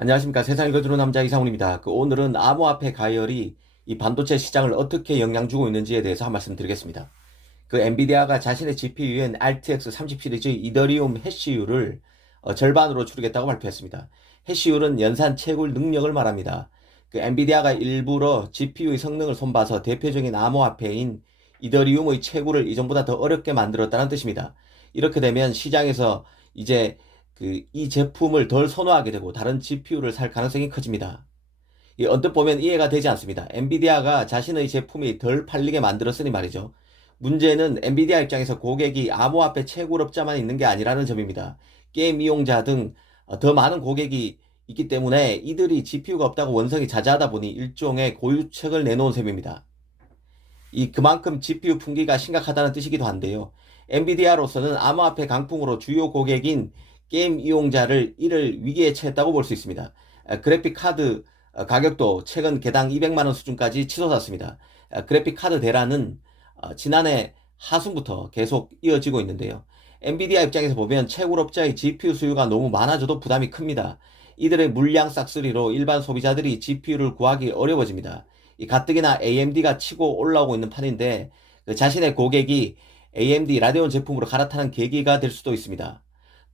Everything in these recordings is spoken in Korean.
안녕하십니까. 세상을 거두는 남자 이상훈입니다. 그 오늘은 암호화폐 가열이 이 반도체 시장을 어떻게 영향 주고 있는지에 대해서 한 말씀 드리겠습니다. 그 엔비디아가 자신의 GPU인 RTX 30 시리즈 이더리움 해시율을 어, 절반으로 줄이겠다고 발표했습니다. 해시율은 연산 채굴 능력을 말합니다. 그 엔비디아가 일부러 GPU의 성능을 손봐서 대표적인 암호화폐인 이더리움의 채굴을 이전보다 더 어렵게 만들었다는 뜻입니다. 이렇게 되면 시장에서 이제 그 이 제품을 덜 선호하게 되고 다른 GPU를 살 가능성이 커집니다. 이 언뜻 보면 이해가 되지 않습니다. 엔비디아가 자신의 제품이 덜 팔리게 만들었으니 말이죠. 문제는 엔비디아 입장에서 고객이 암호화폐 채굴업자만 있는 게 아니라는 점입니다. 게임 이용자 등 더 많은 고객이 있기 때문에 이들이 GPU가 없다고 원성이 자자하다 보니 일종의 고유책을 내놓은 셈입니다. 이 그만큼 GPU 풍기가 심각하다는 뜻이기도 한데요. 엔비디아로서는 암호화폐 강풍으로 주요 고객인 게임 이용자를 이를 위기에 처했다고 볼 수 있습니다. 아, 그래픽 카드 어, 가격도 최근 개당 200만 원 수준까지 치솟았습니다. 아, 그래픽 카드 대란은 어, 지난해 하순부터 계속 이어지고 있는데요. 엔비디아 입장에서 보면 채굴업자의 GPU 수요가 너무 많아져도 부담이 큽니다. 이들의 물량 싹쓸이로 일반 소비자들이 GPU를 구하기 어려워집니다. 이 가뜩이나 AMD가 치고 올라오고 있는 판인데 그 자신의 고객이 AMD 라데온 제품으로 갈아타는 계기가 될 수도 있습니다.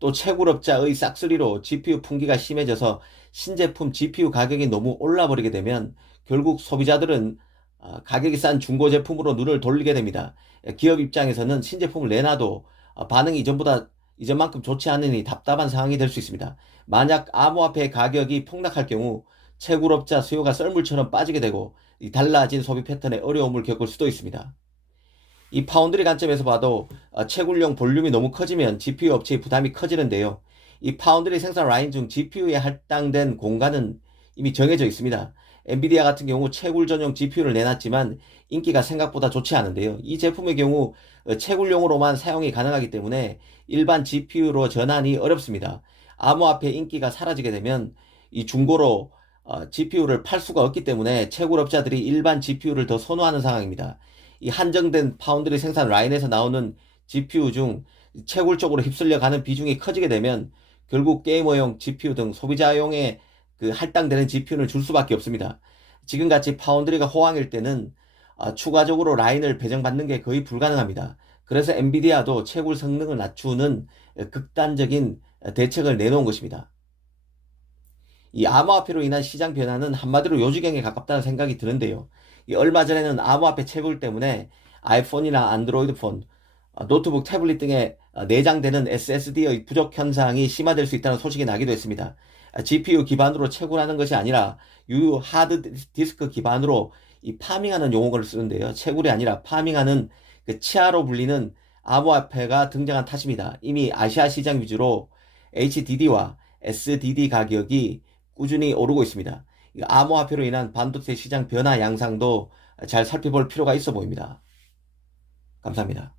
또 채굴업자의 싹쓸이로 GPU 풍기가 심해져서 신제품 GPU 가격이 너무 올라버리게 되면 결국 소비자들은 아, 가격이 싼 중고 제품으로 눈을 돌리게 됩니다. 기업 입장에서는 신제품을 내놔도 아, 반응이 이전보다 이전만큼 좋지 않으니 답답한 상황이 될 수 있습니다. 만약 암호화폐 가격이 폭락할 경우 채굴업자 수요가 썰물처럼 빠지게 되고 이 달라진 소비 패턴에 어려움을 겪을 수도 있습니다. 이 파운드리 관점에서 봐도 어, 채굴용 볼륨이 너무 커지면 GPU 업체의 부담이 커지는데요. 이 파운드리 생산 라인 중 GPU에 할당된 공간은 이미 정해져 있습니다. 엔비디아 같은 경우 채굴 전용 GPU를 내놨지만 인기가 생각보다 좋지 않은데요. 이 제품의 경우 어, 채굴용으로만 사용이 가능하기 때문에 일반 GPU로 전환이 어렵습니다. 암호화폐 인기가 사라지게 되면 이 중고로 GPU를 팔 수가 없기 때문에 채굴업자들이 일반 GPU를 더 선호하는 상황입니다. 이 한정된 파운드리 생산 라인에서 나오는 GPU 중 채굴 쪽으로 휩쓸려 가는 비중이 커지게 되면 결국 게이머용 GPU 등 소비자용에 그 할당되는 GPU를 줄 수밖에 없습니다. 지금같이 파운드리가 호황일 때는 아, 추가적으로 라인을 배정받는 게 거의 불가능합니다. 그래서 엔비디아도 채굴 성능을 낮추는 극단적인 대책을 내놓은 것입니다. 이 암호화폐로 인한 시장 변화는 한마디로 요지경에 가깝다는 생각이 드는데요. 이 얼마 전에는 암호화폐 채굴 때문에 아이폰이나 안드로이드 폰, 어, 노트북, 태블릿 등에 어, 내장되는 SSD의 부족 현상이 심화될 수 있다는 소식이 나기도 했습니다. GPU 기반으로 채굴하는 것이 아니라 유효 하드 디스크 기반으로 이 파밍하는 용어를 쓰는데요. 채굴이 아니라 파밍하는 그 치아로 불리는 암호화폐가 등장한 탓입니다. 이미 아시아 시장 위주로 HDD와 SDD 가격이 꾸준히 오르고 있습니다. 암호화폐로 인한 반도체 시장 변화 양상도 잘 살펴볼 필요가 있어 보입니다. 감사합니다.